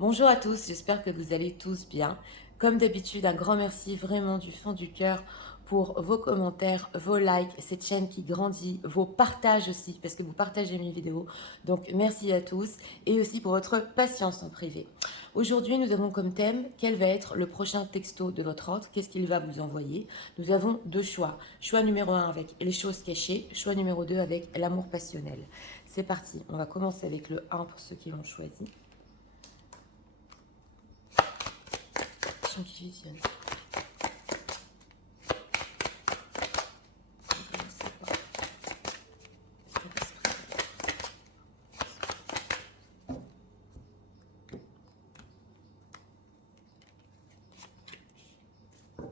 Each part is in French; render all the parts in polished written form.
Bonjour à tous, j'espère que vous allez tous bien. Comme d'habitude, un grand merci vraiment du fond du cœur pour vos commentaires, vos likes, cette chaîne qui grandit, vos partages aussi, parce que vous partagez mes vidéos. Donc merci à tous et aussi pour votre patience en privé. Aujourd'hui, nous avons comme thème quel va être le prochain texto de votre ordre, qu'est-ce qu'il va vous envoyer. Nous avons deux choix. Choix numéro 1 avec les choses cachées, choix numéro 2 avec l'amour passionnel. C'est parti, on va commencer avec le 1 pour ceux qui l'ont choisi. Qui visionne.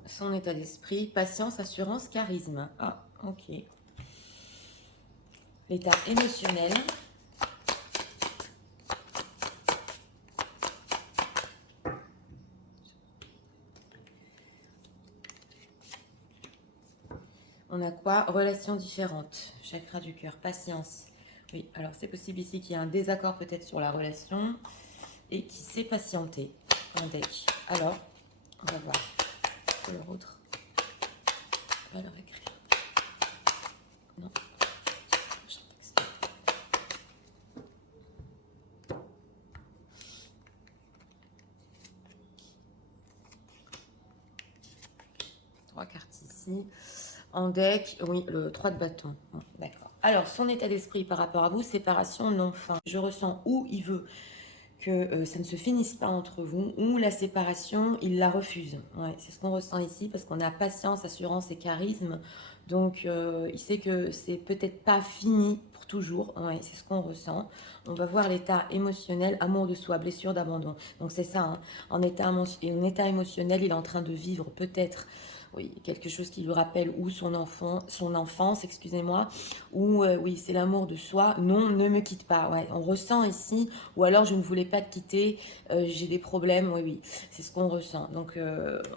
Son état d'esprit, patience, assurance, charisme. Ah, ok. L'état émotionnel. On a quoi? Relations différentes. Chakra du cœur, patience. Oui, alors c'est possible ici qu'il y ait un désaccord peut-être sur la relation et qui s'est patienté. Un deck. Alors, on va voir. Couleur autre. On va leur écrire. Non. 3 cartes ici. En deck, oui, le 3 de bâton. Bon, d'accord. Alors, son état d'esprit par rapport à vous, séparation, non fin. Je ressens où il veut que ça ne se finisse pas entre vous, ou la séparation, il la refuse. Ouais, c'est ce qu'on ressent ici, parce qu'on a patience, assurance et charisme. Donc, il sait que c'est peut-être pas fini pour toujours. Ouais, c'est ce qu'on ressent. On va voir l'état émotionnel, amour de soi, blessure d'abandon. Donc, c'est ça. Hein. En état émotionnel, il est en train de vivre peut-être oui, quelque chose qui lui rappelle ou son enfance, excusez-moi, ou oui, c'est l'amour de soi. Non, ne me quitte pas. Ouais, on ressent ici, ou alors je ne voulais pas te quitter, j'ai des problèmes. Oui, oui, c'est ce qu'on ressent. Donc,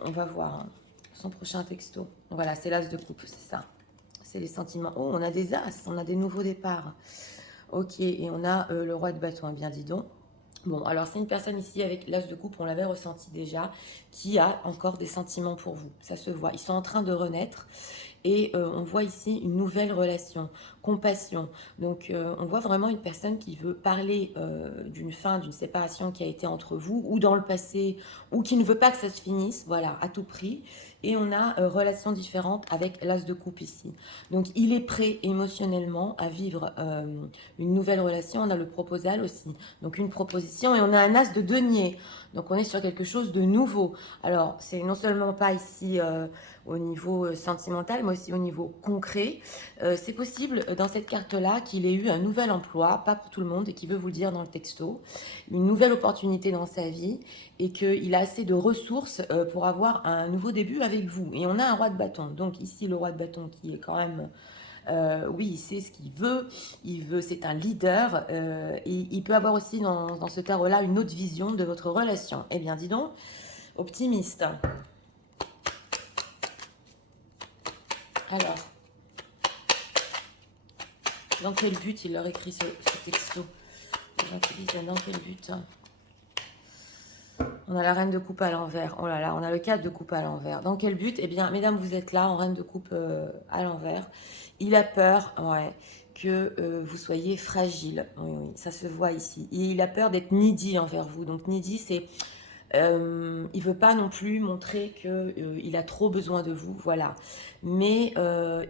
on va voir hein, son prochain texto. Voilà, c'est l'as de coupe, c'est ça. C'est les sentiments. Oh, on a des as, on a des nouveaux départs. Ok, et on a le roi de bâton, bien dis donc. Bon, alors c'est une personne ici avec l'as de coupe, on l'avait ressenti déjà, qui a encore des sentiments pour vous. Ça se voit. Ils sont en train de renaître et on voit ici une nouvelle relation, compassion. Donc on voit vraiment une personne qui veut parler d'une fin, d'une séparation qui a été entre vous ou dans le passé ou qui ne veut pas que ça se finisse, voilà, à tout prix. Et on a relations différentes avec l'as de coupe ici. Donc il est prêt émotionnellement à vivre une nouvelle relation. On a le proposal aussi, donc une proposition et on a un as de denier. Donc on est sur quelque chose de nouveau. Alors c'est non seulement pas ici au niveau sentimental, mais aussi au niveau concret. C'est possible dans cette carte-là qu'il ait eu un nouvel emploi, pas pour tout le monde, et qui veut vous le dire dans le texto, une nouvelle opportunité dans sa vie, et qu'il a assez de ressources pour avoir un nouveau début avec vous. Et on a un roi de bâton. Donc ici, le roi de bâton qui est quand même... oui, il sait ce qu'il veut, c'est un leader, et il peut avoir aussi dans ce tarot-là une autre vision de votre relation. Eh bien, dis donc, optimiste. Alors, dans quel but il leur écrit ce texto? Les gens qui disent dans quel but? On a la reine de coupe à l'envers. Oh là là, on a le 4 de coupe à l'envers. Dans quel but? Eh bien, mesdames, vous êtes là en reine de coupe à l'envers. Il a peur, ouais, que vous soyez fragile. Oui, oui, ça se voit ici. Et il a peur d'être needy envers vous. Donc, needy, c'est il veut pas non plus montrer que il a trop besoin de vous, voilà. Mais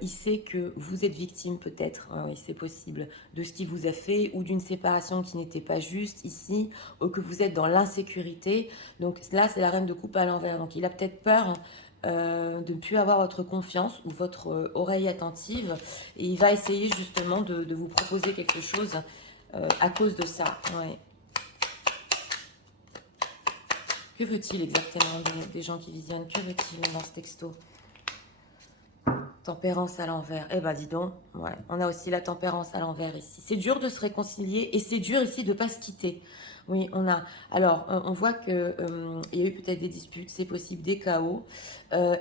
il sait que vous êtes victime peut-être, hein, oui, c'est possible, de ce qu'il vous a fait ou d'une séparation qui n'était pas juste ici, ou que vous êtes dans l'insécurité. Donc là, c'est la reine de coupe à l'envers. Donc il a peut-être peur de ne plus avoir votre confiance ou votre oreille attentive. Et il va essayer justement de vous proposer quelque chose à cause de ça. Ouais. Que veut-il exactement des gens qui visionnent? Que veut-il dans ce texto? Tempérance à l'envers. Eh ben, dis donc. Ouais, on a aussi la tempérance à l'envers ici. C'est dur de se réconcilier et c'est dur ici de ne pas se quitter. Oui, on a. Alors, on voit que il y a eu peut-être des disputes, c'est possible, des chaos,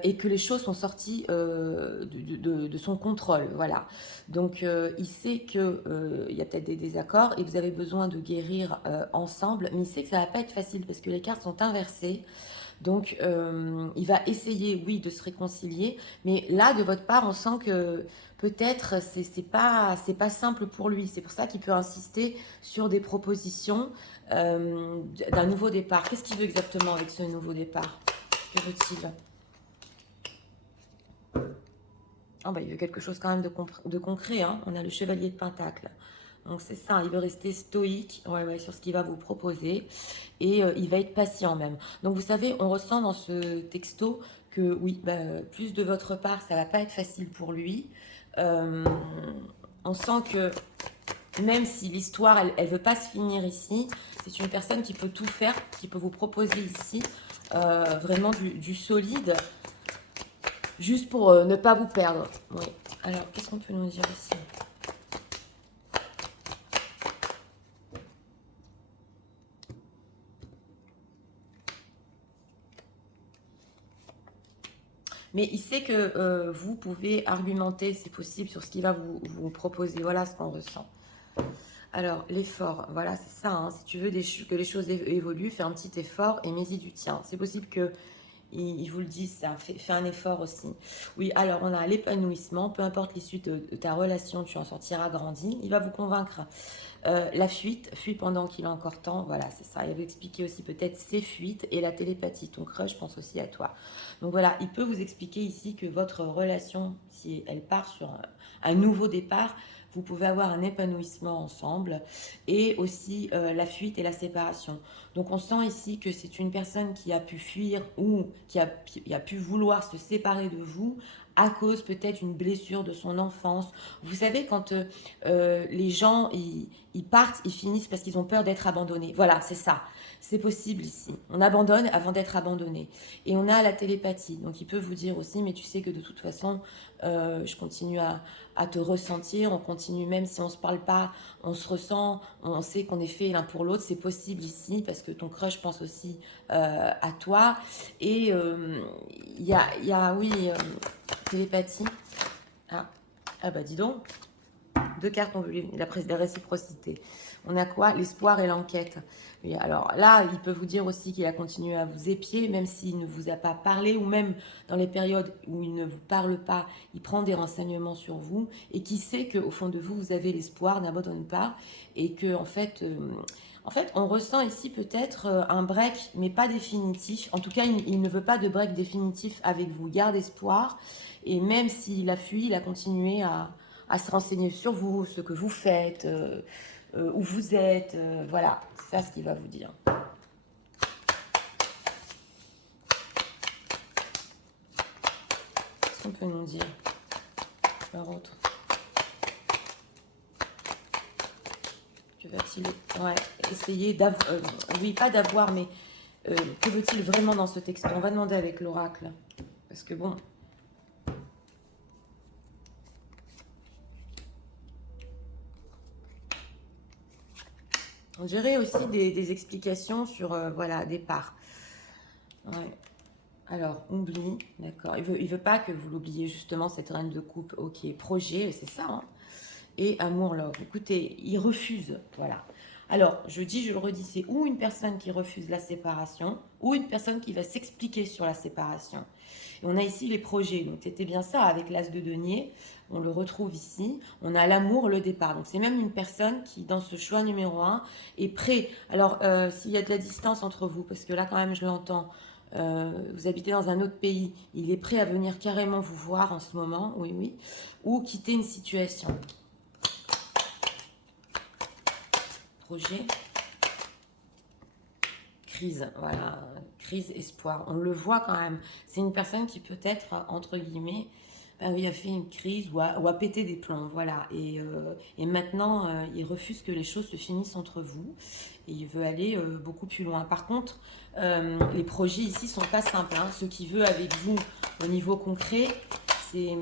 et que les choses sont sorties de son contrôle. Voilà. Donc, il sait que il y a peut-être des désaccords et vous avez besoin de guérir ensemble, mais il sait que ça va pas être facile parce que les cartes sont inversées. Donc, il va essayer, oui, de se réconcilier, mais là, de votre part, on sent que peut-être c'est pas simple pour lui. C'est pour ça qu'il peut insister sur des propositions d'un nouveau départ. Qu'est-ce qu'il veut exactement avec ce nouveau départ? Que veut-il? Oh, bah, il veut quelque chose quand même de concret, hein. On a le chevalier de Pentacle. Donc c'est ça, il veut rester stoïque, ouais, ouais, sur ce qu'il va vous proposer et il va être patient même. Donc vous savez, on ressent dans ce texto que oui, bah, plus de votre part, ça va pas être facile pour lui. Euh, on sent que même si l'histoire, elle veut pas se finir ici, c'est une personne qui peut tout faire, qui peut vous proposer ici vraiment du solide, juste pour ne pas vous perdre. Oui. Alors, qu'est-ce qu'on peut nous dire ici? Mais il sait que vous pouvez argumenter, c'est possible, sur ce qu'il va vous proposer. Voilà ce qu'on ressent. Alors, l'effort, voilà, c'est ça. Hein. Si tu veux que les choses évoluent, fais un petit effort et mets-y du tien. C'est possible que il vous le dise, ça, fais un effort aussi. Oui, alors on a l'épanouissement, peu importe l'issue de ta relation, tu en sortiras grandi. Il va vous convaincre. La fuite, fuit pendant qu'il a encore temps, voilà, c'est ça. Il va expliquer aussi peut-être ses fuites et la télépathie. Ton crush pense aussi à toi. Donc voilà, il peut vous expliquer ici que votre relation, si elle part sur un nouveau départ, vous pouvez avoir un épanouissement ensemble et aussi la fuite et la séparation. Donc on sent ici que c'est une personne qui a pu fuir ou qui a pu vouloir se séparer de vous à cause peut-être d'une blessure de son enfance. Vous savez, quand les gens ils partent, ils finissent parce qu'ils ont peur d'être abandonnés. Voilà, c'est ça. C'est possible ici. On abandonne avant d'être abandonné. Et on a la télépathie. Donc il peut vous dire aussi, mais tu sais que de toute façon, je continue à te ressentir. On continue, même si on ne se parle pas, on se ressent, on sait qu'on est fait l'un pour l'autre. C'est possible ici parce que ton crush pense aussi à toi. Et oui, télépathie. Ah. Ah bah dis donc. Deux cartes ont vu la réciprocité. On a quoi? L'espoir et l'enquête. Et alors là, il peut vous dire aussi qu'il a continué à vous épier, même s'il ne vous a pas parlé, ou même dans les périodes où il ne vous parle pas, il prend des renseignements sur vous, et qui sait qu'au fond de vous, vous avez l'espoir, n'abandonne pas, et que en fait, on ressent ici peut-être un break, mais pas définitif. En tout cas, il ne veut pas de break définitif avec vous. Il garde espoir, et même s'il a fui, il a continué à se renseigner sur vous, ce que vous faites, où vous êtes. Voilà, c'est ça ce qu'il va vous dire. Qu'est-ce qu'on peut nous dire par autre? Que va-t-il essayer d'avoir... oui, pas d'avoir, mais que veut-il vraiment dans ce texte? On va demander avec l'oracle. Parce que bon... On dirait aussi des explications sur, voilà, des parts. Ouais. Alors, oublie, d'accord. Il veut pas que vous l'oubliez, justement, cette reine de coupe. Ok, projet, c'est ça, hein. Et amour, love. Écoutez, il refuse, voilà. Alors, je le redis, c'est ou une personne qui refuse la séparation, ou une personne qui va s'expliquer sur la séparation. Et on a ici les projets, donc c'était bien ça, avec l'as de denier, on le retrouve ici. On a l'amour, le départ. Donc c'est même une personne qui, dans ce choix numéro 1, est prêt. Alors, s'il y a de la distance entre vous, parce que là, quand même, je l'entends, vous habitez dans un autre pays, il est prêt à venir carrément vous voir en ce moment, oui, oui, ou quitter une situation. Projet, crise, voilà, crise, espoir. On le voit quand même. C'est une personne qui peut-être, entre guillemets, il a fait une crise ou a pété des plombs, voilà. Et maintenant, il refuse que les choses se finissent entre vous. Et il veut aller beaucoup plus loin. Par contre, les projets ici sont pas simples. Hein. Ce qu'il veut avec vous au niveau concret, c'est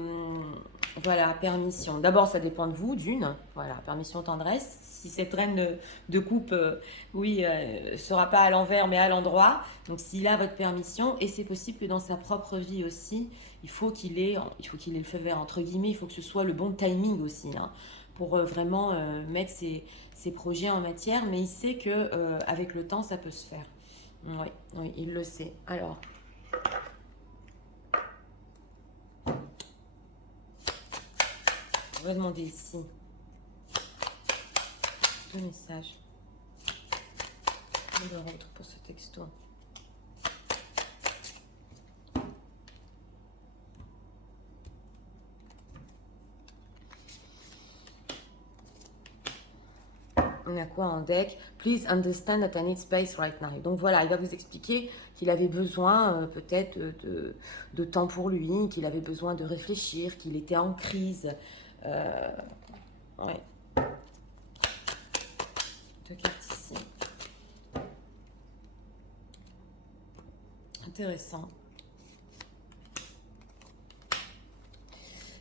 voilà, permission. D'abord, ça dépend de vous, d'une. Voilà, permission, tendresse. Si cette reine de coupe, oui, sera pas à l'envers, mais à l'endroit. Donc, s'il a votre permission, et c'est possible que dans sa propre vie aussi, il faut qu'il ait le feu vert, entre guillemets, il faut que ce soit le bon timing aussi, hein, pour vraiment mettre ses projets en matière. Mais il sait que avec le temps, ça peut se faire. Oui, oui, il le sait. Alors, on va demander ici deux messages. Et le autre pour ce texto. On a quoi en deck? Please understand that I need space right now. Donc voilà, il va vous expliquer qu'il avait besoin peut-être de temps pour lui, qu'il avait besoin de réfléchir, qu'il était en crise. Ouais. Deux cartes ici. Intéressant.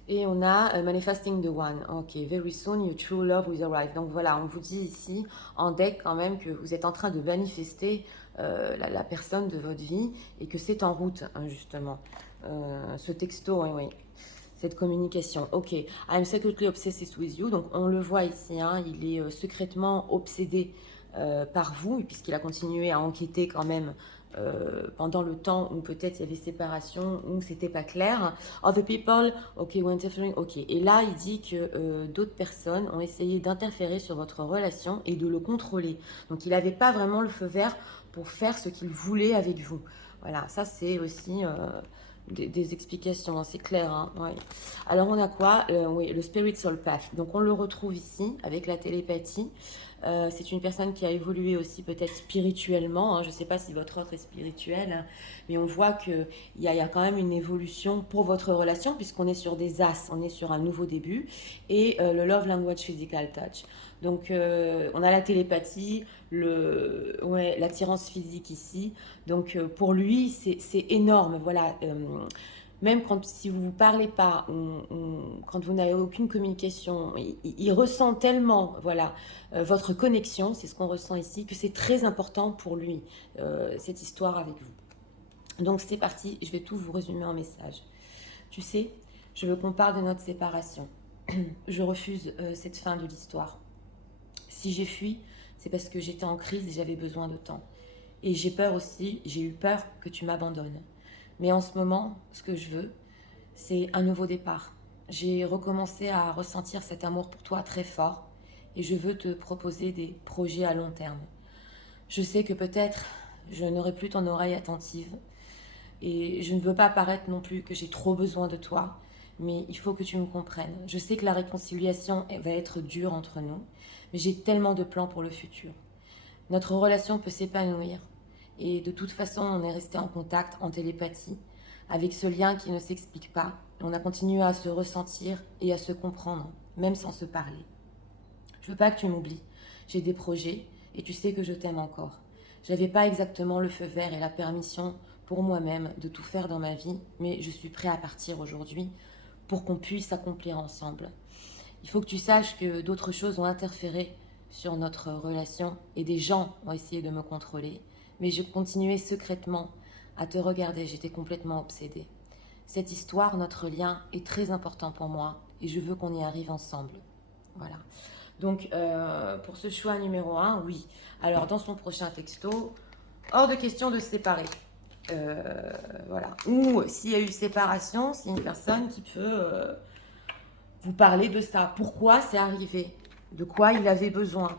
Et on a Manifesting the One. Ok, very soon your true love will arrive. Donc voilà, on vous dit ici en deck quand même que vous êtes en train de manifester la personne de votre vie et que c'est en route, hein, justement. Ce texto, oui, oui. Cette communication. Ok, I'm secretly obsessed with you. Donc on le voit ici, hein, il est secrètement obsédé par vous, puisqu'il a continué à enquêter quand même pendant le temps où peut-être il y avait séparation, où c'était pas clair. Other people, ok, were interfering, ok. Et là, il dit que d'autres personnes ont essayé d'interférer sur votre relation et de le contrôler. Donc, il n'avait pas vraiment le feu vert pour faire ce qu'il voulait avec vous. Voilà, ça c'est aussi des explications, c'est clair. Hein, ouais. Alors, on a quoi? Oui, le spiritual path. Donc, on le retrouve ici avec la télépathie. C'est une personne qui a évolué aussi peut-être spirituellement. Hein. Je ne sais pas si votre autre est spirituel, hein, mais on voit qu'il y a quand même une évolution pour votre relation puisqu'on est sur des as, on est sur un nouveau début. Et le love language physical touch. Donc on a la télépathie, l'attirance physique ici. Donc pour lui, c'est énorme. Voilà. Même si vous ne parlez pas, quand vous n'avez aucune communication, il ressent tellement voilà, votre connexion, c'est ce qu'on ressent ici, que c'est très important pour lui, cette histoire avec vous. Donc c'est parti, je vais tout vous résumer en message. Tu sais, je veux qu'on parle de notre séparation. Je refuse cette fin de l'histoire. Si j'ai fui, c'est parce que j'étais en crise et j'avais besoin de temps. Et j'ai peur aussi, j'ai eu peur que tu m'abandonnes. Mais en ce moment, ce que je veux, c'est un nouveau départ. J'ai recommencé à ressentir cet amour pour toi très fort et je veux te proposer des projets à long terme. Je sais que peut-être je n'aurai plus ton oreille attentive et je ne veux pas paraître non plus que j'ai trop besoin de toi, mais il faut que tu me comprennes. Je sais que la réconciliation va être dure entre nous, mais j'ai tellement de plans pour le futur. Notre relation peut s'épanouir et de toute façon, on est resté en contact, en télépathie, avec ce lien qui ne s'explique pas. On a continué à se ressentir et à se comprendre, même sans se parler. Je veux pas que tu m'oublies. J'ai des projets et tu sais que je t'aime encore. J'avais pas exactement le feu vert et la permission pour moi-même de tout faire dans ma vie, mais je suis prêt à partir aujourd'hui pour qu'on puisse accomplir ensemble. Il faut que tu saches que d'autres choses ont interféré sur notre relation et des gens ont essayé de me contrôler, mais je continuais secrètement à te regarder, j'étais complètement obsédée. Cette histoire, notre lien est très important pour moi et je veux qu'on y arrive ensemble. Voilà. Donc, pour ce choix numéro 1, oui. Alors, dans son prochain texto, hors de question de se séparer. Voilà. Ou s'il y a eu séparation, c'est une personne qui peut vous parler de ça. Pourquoi c'est arrivé? De quoi il avait besoin?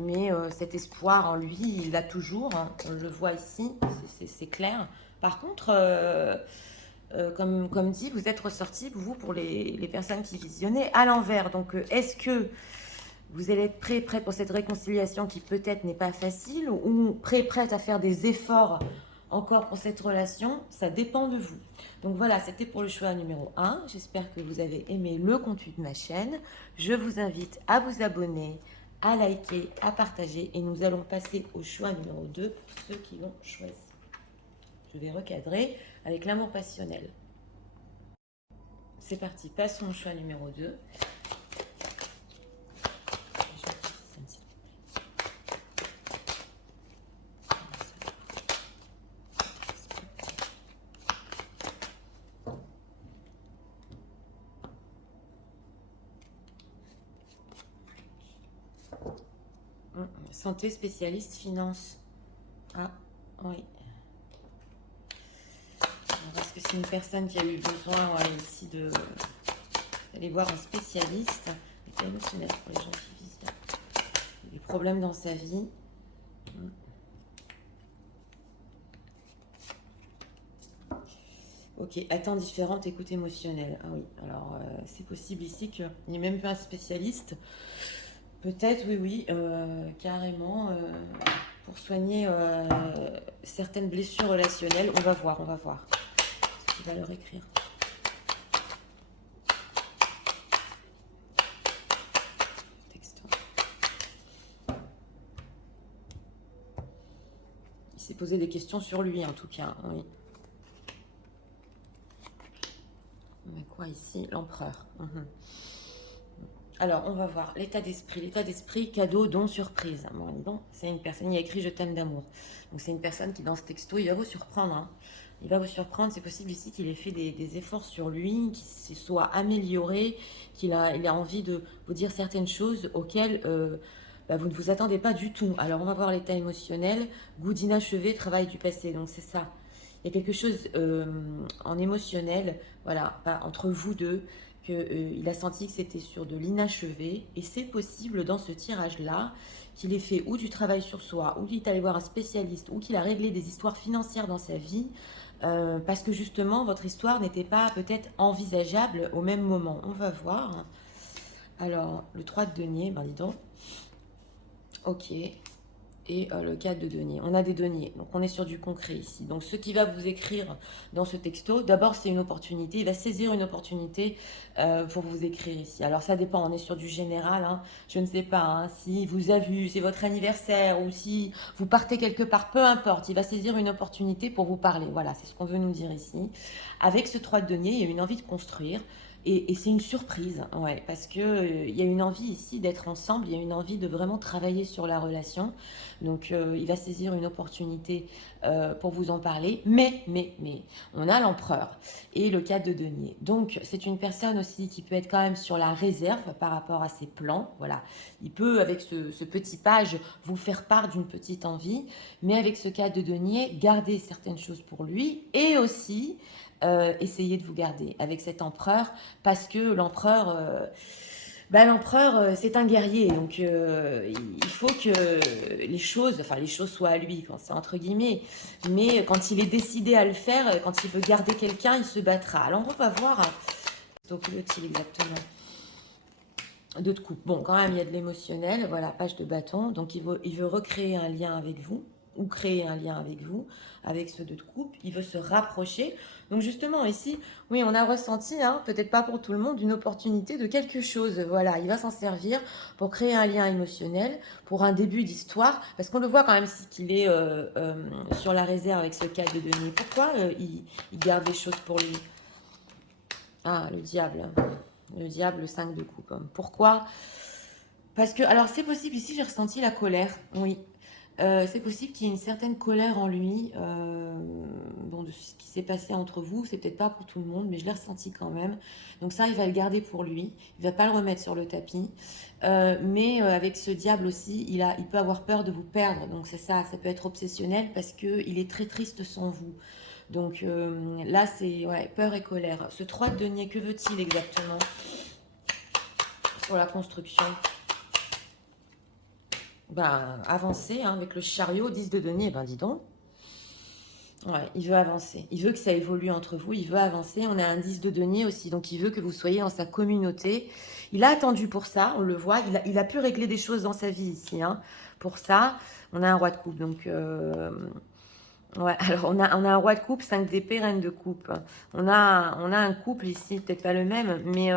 Mais cet espoir en lui, il l'a toujours. Hein. On le voit ici, c'est clair. Par contre, comme dit, vous êtes ressorti, vous, pour les personnes qui visionnaient, à l'envers. Donc, est-ce que vous allez être prêt pour cette réconciliation qui peut-être n'est pas facile ou prête à faire des efforts encore pour cette relation? Ça dépend de vous. Donc voilà, c'était pour le choix numéro 1. J'espère que vous avez aimé le contenu de ma chaîne. Je vous invite à vous abonner, à liker, à partager et nous allons passer au choix numéro 2 pour ceux qui l'ont choisi. Je vais recadrer avec l'amour passionnel. c'est parti. Passons au choix numéro 2. Santé, spécialiste, finance. Ah, oui. Parce que c'est une personne qui a eu besoin ici d'aller voir un spécialiste. C'est émotionnel pour les gens qui vivent des problèmes dans sa vie. Ok, attentes différentes, écoute émotionnelle. Ah oui, alors c'est possible ici qu'il n'y ait même pas un spécialiste. Peut-être, oui, carrément, pour soigner certaines blessures relationnelles. On va voir, ce qu'il va leur écrire. Texto. Il s'est posé des questions sur lui, en tout cas, oui. Mais quoi ici? L'empereur. Alors, on va voir l'état d'esprit. L'état d'esprit, cadeau, don, surprise. Bon, c'est une personne, il a écrit « Je t'aime d'amour ». Donc, c'est une personne qui, dans ce texto, il va vous surprendre. Hein. Il va vous surprendre. C'est possible ici qu'il ait fait des efforts sur lui, qu'il se soit amélioré, il a envie de vous dire certaines choses auxquelles vous ne vous attendez pas du tout. Alors, on va voir l'état émotionnel. Goût d'inachevé, travail du passé. Donc, c'est ça. Il y a quelque chose en émotionnel, voilà, entre vous deux, qu'il a senti que c'était sur de l'inachevé. Et c'est possible dans ce tirage-là qu'il ait fait ou du travail sur soi, ou qu'il est allé voir un spécialiste, ou qu'il a réglé des histoires financières dans sa vie, parce que justement, votre histoire n'était pas peut-être envisageable au même moment. On va voir. Alors, le 3 de denier, dis donc. Ok. Et le 4 de denier. On a des deniers, donc on est sur du concret ici. Donc ce qui va vous écrire dans ce texto, d'abord c'est une opportunité, il va saisir une opportunité pour vous écrire ici. Alors ça dépend, on est sur du général, hein. Je ne sais pas, hein, si vous avez vu, c'est votre anniversaire ou si vous partez quelque part, peu importe, il va saisir une opportunité pour vous parler. Voilà, c'est ce qu'on veut nous dire ici. Avec ce 3 de denier, il y a une envie de construire. Et c'est une surprise, ouais, parce que y a une envie ici d'être ensemble, il y a une envie de vraiment travailler sur la relation. Donc, il va saisir une opportunité pour vous en parler. Mais, on a l'empereur et le 4 de denier. Donc, c'est une personne aussi qui peut être quand même sur la réserve par rapport à ses plans. Voilà, il peut, avec ce petit page, vous faire part d'une petite envie. Mais avec ce 4 de denier, garder certaines choses pour lui et aussi essayer de vous garder avec cet empereur, parce que l'empereur, c'est un guerrier, donc il faut que les choses soient à lui, c'est entre guillemets, mais quand il est décidé à le faire, quand il veut garder quelqu'un, il se battra. Alors on va voir, donc le t-il exactement deux de coupe. Bon, quand même, il y a de l'émotionnel, voilà, page de bâton, donc il veut recréer un lien avec vous, ou créer un lien avec vous, avec ce 2 de coupe, il veut se rapprocher. Donc justement ici, oui, on a ressenti, hein, peut-être pas pour tout le monde, une opportunité de quelque chose. Voilà, il va s'en servir pour créer un lien émotionnel, pour un début d'histoire, parce qu'on le voit quand même qu'il est sur la réserve avec ce 4 de denier. Pourquoi il garde des choses pour lui? Ah, le diable. Le diable, le 5 de coupe. Pourquoi? Parce que, alors c'est possible, ici j'ai ressenti la colère, oui. C'est possible qu'il y ait une certaine colère en lui, de ce qui s'est passé entre vous. C'est peut-être pas pour tout le monde, mais je l'ai ressenti quand même. Donc ça, il va le garder pour lui. Il va pas le remettre sur le tapis. Mais avec ce diable aussi, il peut avoir peur de vous perdre. Donc c'est ça, ça peut être obsessionnel parce qu'il est très triste sans vous. Donc là, c'est peur et colère. Ce 3 de denier, que veut-il exactement sur la construction? Avancer, hein, avec le chariot, 10 de denier, dis donc. Ouais, il veut avancer. Il veut que ça évolue entre vous, il veut avancer. On a un 10 de denier aussi, donc il veut que vous soyez dans sa communauté. Il a attendu pour ça, on le voit. Il a pu régler des choses dans sa vie ici, hein. Pour ça, on a un roi de coupe, donc... alors on a un roi de coupe, 5 d'épée, reine de coupe. On a un couple ici, peut-être pas le même, mais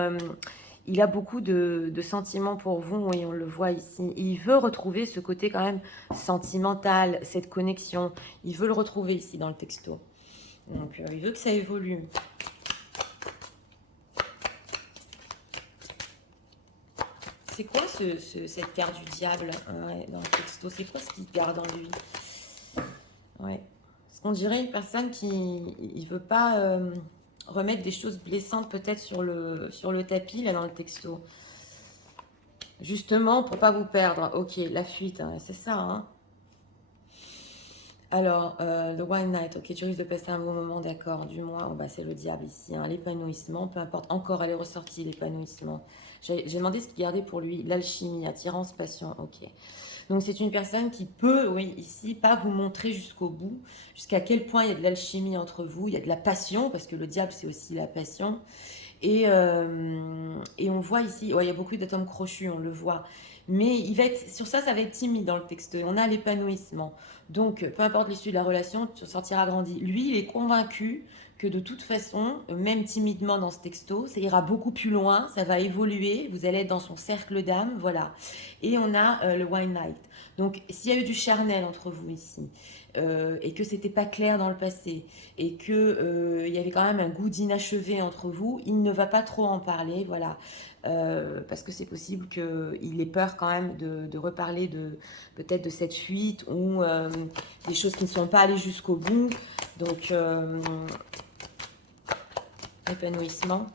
il a beaucoup de sentiments pour vous, et on le voit ici. Il veut retrouver ce côté quand même sentimental, cette connexion. Il veut le retrouver ici dans le texto. Donc il veut que ça évolue. c'est quoi cette carte du diable ouais, dans le texto? C'est quoi ce qu'il garde en lui? Ouais. Parce qu'on dirait une personne qui ne veut pas remettre des choses blessantes peut-être sur le tapis, là, dans le texto. Justement, pour pas vous perdre. Ok, la fuite, hein, c'est ça, hein. Alors, The One Night, ok, tu risques de passer un bon moment, d'accord, du moins, oh, bah, c'est le diable ici, hein, l'épanouissement, peu importe, encore, elle est ressortie, l'épanouissement. J'ai demandé ce qu'il gardait pour lui, l'alchimie, attirance, passion, ok. Donc, c'est une personne qui peut, oui, ici, pas vous montrer jusqu'au bout, jusqu'à quel point il y a de l'alchimie entre vous, il y a de la passion, parce que le diable, c'est aussi la passion. Et on voit ici, ouais, il y a beaucoup d'atomes crochus, on le voit. Mais il va être, sur ça, ça va être timide dans le texte. On a l'épanouissement. Donc, peu importe l'issue de la relation, tu sortiras grandi. Lui, il est convaincu que de toute façon, même timidement dans ce texto, ça ira beaucoup plus loin, ça va évoluer, vous allez être dans son cercle d'âme, voilà. Et on a le Wine Night. Donc, s'il y a eu du charnel entre vous ici, et que c'était pas clair dans le passé, et que il y avait quand même un goût d'inachevé entre vous, il ne va pas trop en parler, voilà. Parce que c'est possible qu'il ait peur quand même de reparler peut-être de cette fuite ou des choses qui ne sont pas allées jusqu'au bout. Donc, épanouissement.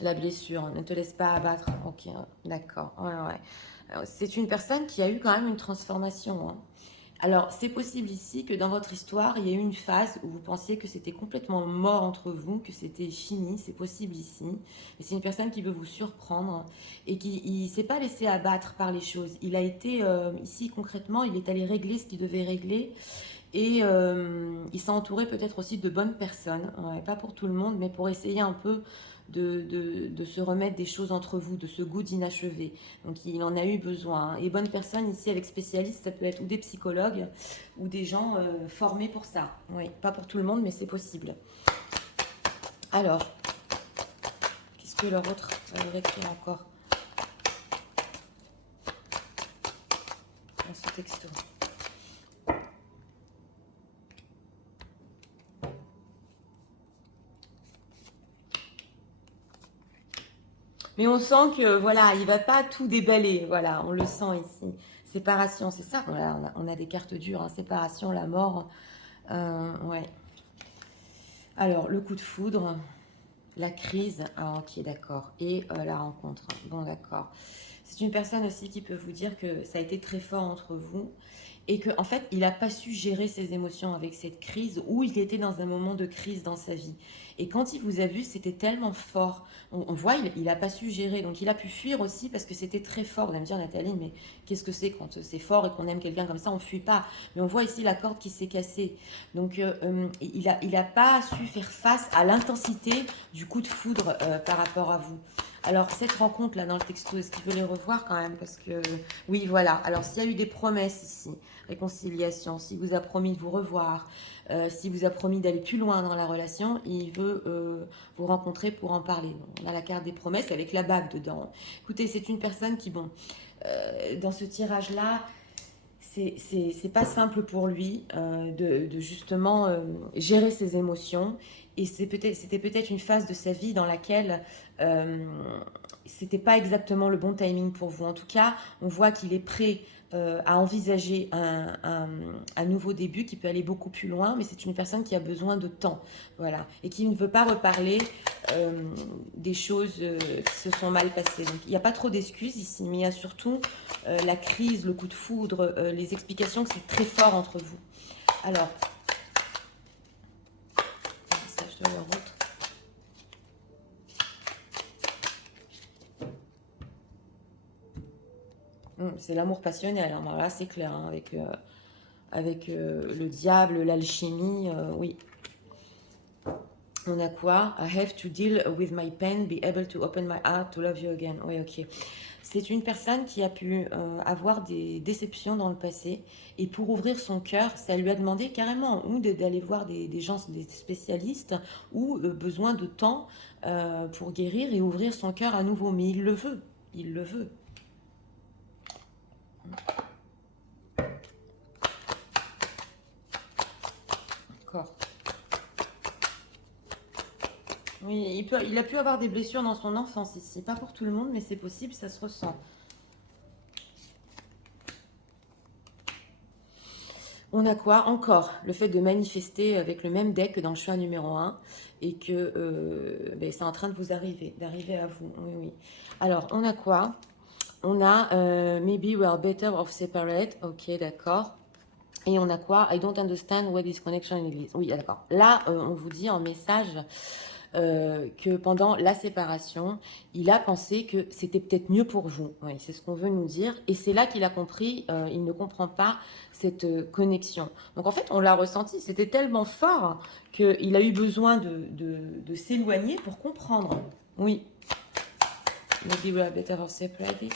La blessure, ne te laisse pas abattre. Ok, d'accord. Ouais, ouais. C'est une personne qui a eu quand même une transformation, hein. Alors, c'est possible ici que dans votre histoire, il y ait eu une phase où vous pensiez que c'était complètement mort entre vous, que c'était fini. C'est possible ici. Mais c'est une personne qui veut vous surprendre et qui ne s'est pas laissé abattre par les choses. Il a été, ici concrètement, il est allé régler ce qu'il devait régler. Et il s'est entouré peut-être aussi de bonnes personnes, ouais, pas pour tout le monde, mais pour essayer un peu de se remettre des choses entre vous, de ce goût d'inachevé. Donc il en a eu besoin, hein. Et bonnes personnes ici avec spécialistes, ça peut être ou des psychologues ou des gens formés pour ça. Oui, pas pour tout le monde, mais c'est possible. Alors, qu'est-ce que leur autre va écrire encore dans ce texto? Mais on sent que voilà, il va pas tout déballer. Voilà, on le sent ici. Séparation, c'est ça. Voilà, on a des cartes dures, hein. Séparation, la mort. Ouais. Alors, le coup de foudre, la crise. Ah, ok, d'accord. Et la rencontre. Bon, d'accord. C'est une personne aussi qui peut vous dire que ça a été très fort entre vous et qu'en fait, il n'a pas su gérer ses émotions avec cette crise ou il était dans un moment de crise dans sa vie. Et quand il vous a vu, c'était tellement fort. On voit, il n'a pas su gérer. Donc, il a pu fuir aussi parce que c'était très fort. Vous allez me dire, Nathalie, mais qu'est-ce que c'est quand c'est fort et qu'on aime quelqu'un comme ça? On ne fuit pas. Mais on voit ici la corde qui s'est cassée. Donc, il n'a pas su faire face à l'intensité du coup de foudre par rapport à vous. Alors, cette rencontre-là dans le texto, est-ce qu'il veut les revoir quand même? Parce que, oui, voilà. Alors, s'il y a eu des promesses ici, réconciliation, s'il vous a promis de vous revoir, s'il vous a promis d'aller plus loin dans la relation, il veut vous rencontrer pour en parler. On a la carte des promesses avec la bague dedans. Écoutez, c'est une personne qui, bon, dans ce tirage-là, c'est pas simple pour lui de justement gérer ses émotions. Et c'était peut-être une phase de sa vie dans laquelle c'était pas exactement le bon timing pour vous. En tout cas, on voit qu'il est prêt à envisager un nouveau début qui peut aller beaucoup plus loin, mais c'est une personne qui a besoin de temps, voilà, et qui ne veut pas reparler des choses qui se sont mal passées. Donc, il n'y a pas trop d'excuses ici, mais il y a surtout la crise, le coup de foudre, les explications que c'est très fort entre vous. Alors, message de leur autre. C'est l'amour passionnel, hein. Là c'est clair, hein, avec le diable, l'alchimie, oui. On a quoi? I have to deal with my pain, be able to open my heart to love you again. Oui, ok. C'est une personne qui a pu avoir des déceptions dans le passé et pour ouvrir son cœur, ça lui a demandé carrément ou d'aller voir des gens, des spécialistes ou besoin de temps pour guérir et ouvrir son cœur à nouveau. Mais il le veut, il le veut. D'accord. Oui, il a pu avoir des blessures dans son enfance ici. Pas pour tout le monde, mais c'est possible, ça se ressent. On a quoi encore? Le fait de manifester avec le même deck que dans le choix numéro 1 et que ben, c'est en train de vous arriver, d'arriver à vous. Oui, oui. Alors, on a quoi? On a maybe we are better off separate. Ok, d'accord. Et on a quoi? I don't understand what this connection is. Oui, d'accord. Là, on vous dit en message que pendant la séparation, il a pensé que c'était peut-être mieux pour vous. Oui, c'est ce qu'on veut nous dire. Et c'est là qu'il a compris, il ne comprend pas cette connexion. Donc en fait, on l'a ressenti, c'était tellement fort qu'il a eu besoin de s'éloigner pour comprendre. Oui. Maybe we are better off separated.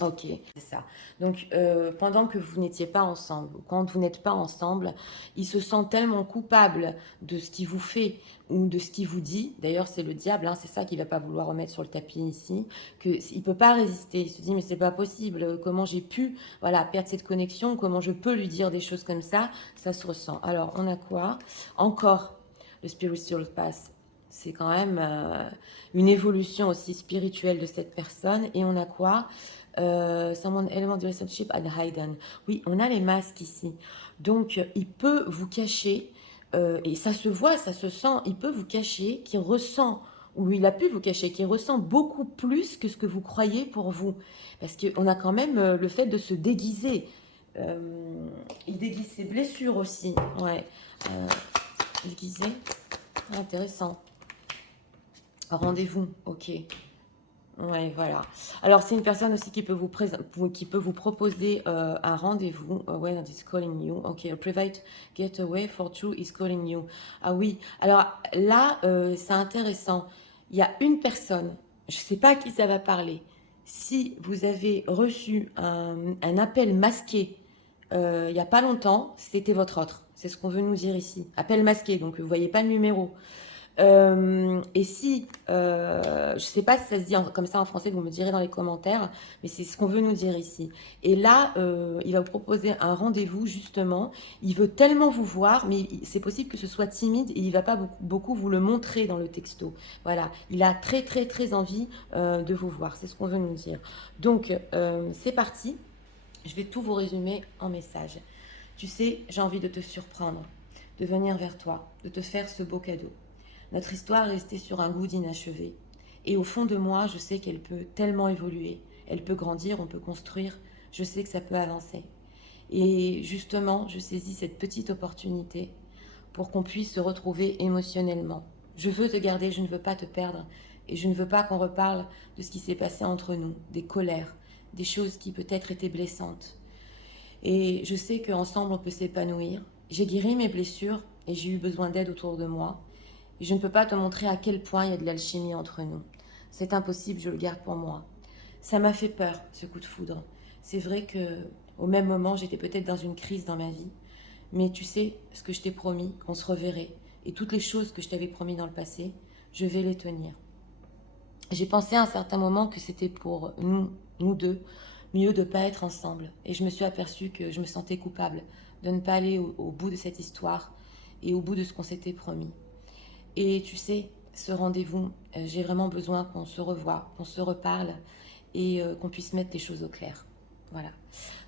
Ok, c'est ça. Donc, pendant que vous n'étiez pas ensemble, quand vous n'êtes pas ensemble, il se sent tellement coupable de ce qu'il vous fait ou de ce qu'il vous dit. D'ailleurs, c'est le diable, hein, c'est ça qu'il va pas vouloir remettre sur le tapis ici, qu'il ne peut pas résister. Il se dit, mais c'est pas possible. Comment j'ai pu, voilà, perdre cette connexion? Comment je peux lui dire des choses comme ça? Ça se ressent. Alors, on a quoi? Encore le spiritual path. C'est quand même une évolution aussi spirituelle de cette personne. Et on a quoi? Someone element the relationship at hidden. Oui, on a les masques ici. Donc, il peut vous cacher, et ça se voit, ça se sent, il peut vous cacher qu'il ressent, ou il a pu vous cacher, qu'il ressent beaucoup plus que ce que vous croyez pour vous. Parce qu'on a quand même le fait de se déguiser. Il déguise ses blessures aussi. Ouais. Déguisé. Intéressant. Rendez-vous, ok. Ouais, voilà. Alors, c'est une personne aussi qui peut qui peut vous proposer un rendez-vous. When is calling you. Ok, a private getaway for two is calling you. Ah oui. Alors là, c'est intéressant. Il y a une personne, je ne sais pas à qui ça va parler. Si vous avez reçu un appel masqué il n'y a pas longtemps, c'était votre autre. C'est ce qu'on veut nous dire ici. Appel masqué, donc vous ne voyez pas le numéro. Et si, je ne sais pas si ça se dit comme ça en français, vous me direz dans les commentaires, mais c'est ce qu'on veut nous dire ici. Et là, il va vous proposer un rendez-vous justement. Il veut tellement vous voir, mais c'est possible que ce soit timide et il ne va pas beaucoup vous le montrer dans le texto. Voilà, il a très très très envie de vous voir, c'est ce qu'on veut nous dire. Donc, c'est parti. Je vais tout vous résumer en message. Tu sais, j'ai envie de te surprendre, de venir vers toi, de te faire ce beau cadeau. Notre histoire est restée sur un goût d'inachevé. Et au fond de moi, je sais qu'elle peut tellement évoluer. Elle peut grandir, on peut construire. Je sais que ça peut avancer. Et justement, je saisis cette petite opportunité pour qu'on puisse se retrouver émotionnellement. Je veux te garder, je ne veux pas te perdre. Et je ne veux pas qu'on reparle de ce qui s'est passé entre nous, des colères, des choses qui peut-être étaient blessantes. Et je sais qu'ensemble, on peut s'épanouir. J'ai guéri mes blessures et j'ai eu besoin d'aide autour de moi. Et je ne peux pas te montrer à quel point il y a de l'alchimie entre nous. C'est impossible, je le garde pour moi. Ça m'a fait peur, ce coup de foudre. C'est vrai que au même moment, j'étais peut-être dans une crise dans ma vie. Mais tu sais, ce que je t'ai promis, qu'on se reverrait, et toutes les choses que je t'avais promis dans le passé, je vais les tenir. J'ai pensé à un certain moment que c'était pour nous deux, mieux de ne pas être ensemble. Et je me suis aperçue que je me sentais coupable de ne pas aller au bout de cette histoire et au bout de ce qu'on s'était promis. Et tu sais, ce rendez-vous, j'ai vraiment besoin qu'on se revoie, qu'on se reparle et qu'on puisse mettre les choses au clair. Voilà.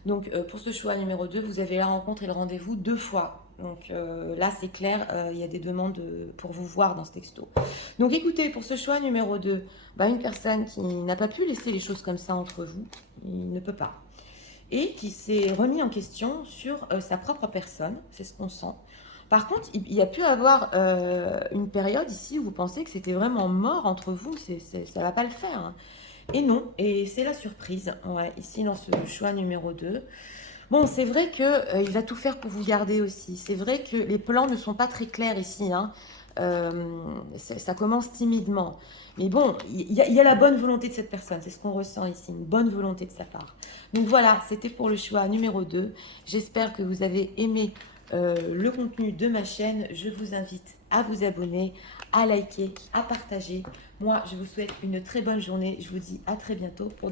Donc, pour ce choix numéro 2, vous avez la rencontre et le rendez-vous 2 fois. Donc là, c'est clair, il y a des demandes pour vous voir dans ce texto. Donc écoutez, pour ce choix numéro 2, bah, une personne qui n'a pas pu laisser les choses comme ça entre vous, il ne peut pas. Et qui s'est remis en question sur sa propre personne, c'est ce qu'on sent. Par contre, il y a pu avoir une période ici où vous pensez que c'était vraiment mort entre vous, ça ne va pas le faire. Hein. Et non, et c'est la surprise, ouais, ici dans ce choix numéro 2. Bon, c'est vrai qu'il va tout faire pour vous garder aussi. C'est vrai que les plans ne sont pas très clairs ici. Hein. Ça commence timidement. Mais bon, il y a la bonne volonté de cette personne. C'est ce qu'on ressent ici, une bonne volonté de sa part. Donc voilà, c'était pour le choix numéro 2. J'espère que vous avez aimé le contenu de ma chaîne. Je vous invite à vous abonner, à liker, à partager. Moi, je vous souhaite une très bonne journée. Je vous dis à très bientôt pour